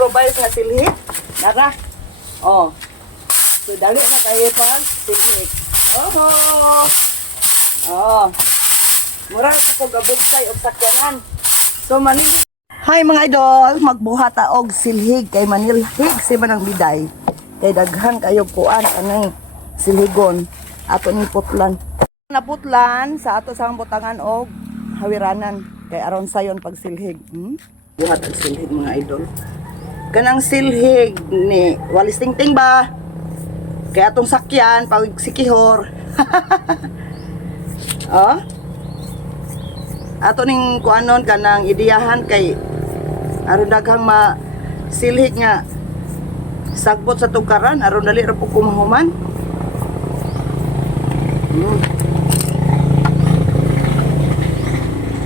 Provide nga silhig. Nara. Oh. So dali na tayo pag silhig. Oh. Oh. Mura ko gabuksay og sakyanan. So manilhig. Hi mga idol, magbuhat ta og silhig kay manilhig si manang biday. Kay daghan kayo kuan kanang silhigon ato ning putlan. Naputlan sa ato sang butangan og hawiranan kay aron sayon pag silhig. Buhat ang silhig mga idol. Kanang silhig ni walis tingting ba? Kay atong sakyan pag sikihor. Oh. Ato ning kuanon kanang idiyahan kay aron daghang silhig nga sagbot sa tukaran aron dali ra pug kumahuman.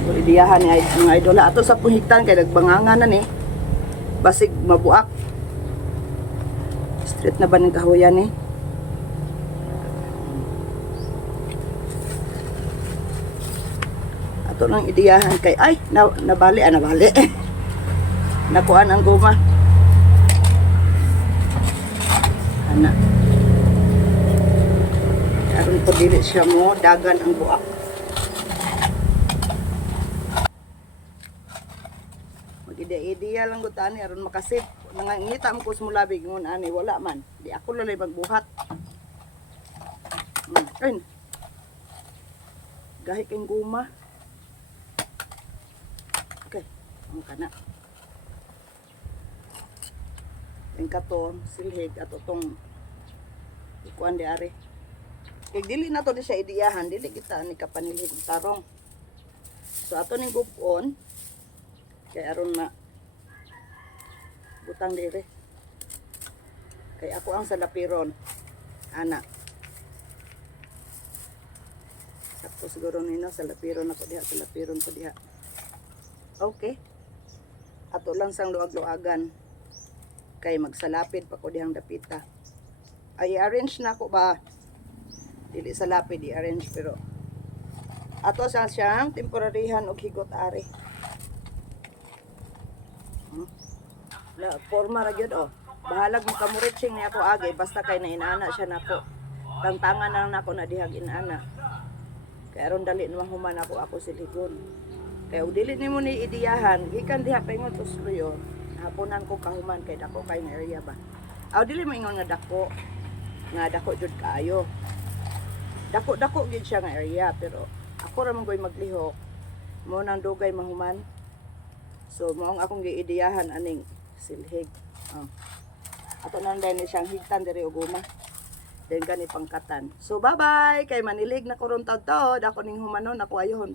So idiyahan ni mga idol ato sa puhitan kay nagbangangan na ni. Basig mabuak. Straight na ba ng kahoyan ni? Ato nang idiyahan kay ay nabali nakuan ang guma ana aron po dili siya mo dagan ang buak. Mag-ideya lang gutani aron makasip nangangita mo kus mulabig ngon ani wala man di ako lalay magbuhat. Ayun gahi kang guma. Ang kana ang katon silhig at utong ikuan di ari kay dili na to di siya idiyahan dili kita ni kapanilhig tarong so ato ning gupon kay aron na butang dire kay ako ang salapiron ana sakto siguro nino salapiron ako diha salapiron ko diha okay. Ato lang sang luag-luagan kay magsalapid pa ko dihang dapita. Ay arrange na ko ba? Dili sa lapid i-arrange pero ato sang siyang temporaryhan og higot ari. La forma ra gyud oh. Bahalag mo kamuritsing ni ako agi basta kay nainana siya nako. Tangtangan na nako na dihag inana. Kay aron dali na mahuman ako siligon. Kaya dili nimo ni idiyahan gikan diha kay ngon tusluyo hapunan ko kahuman kay dako kay nga area ba aw dili maingon nga dako jud kaayo dako gid siya nga area pero ako ra man koy maglihok mo nang dugay mahuman so moong akong giidiyahan aning silhig ato nang dai siyang higtan diri og guma then gani pangkatan so bye bye kay manilig na ko ron tawtod ako ning humanon ako ayohon.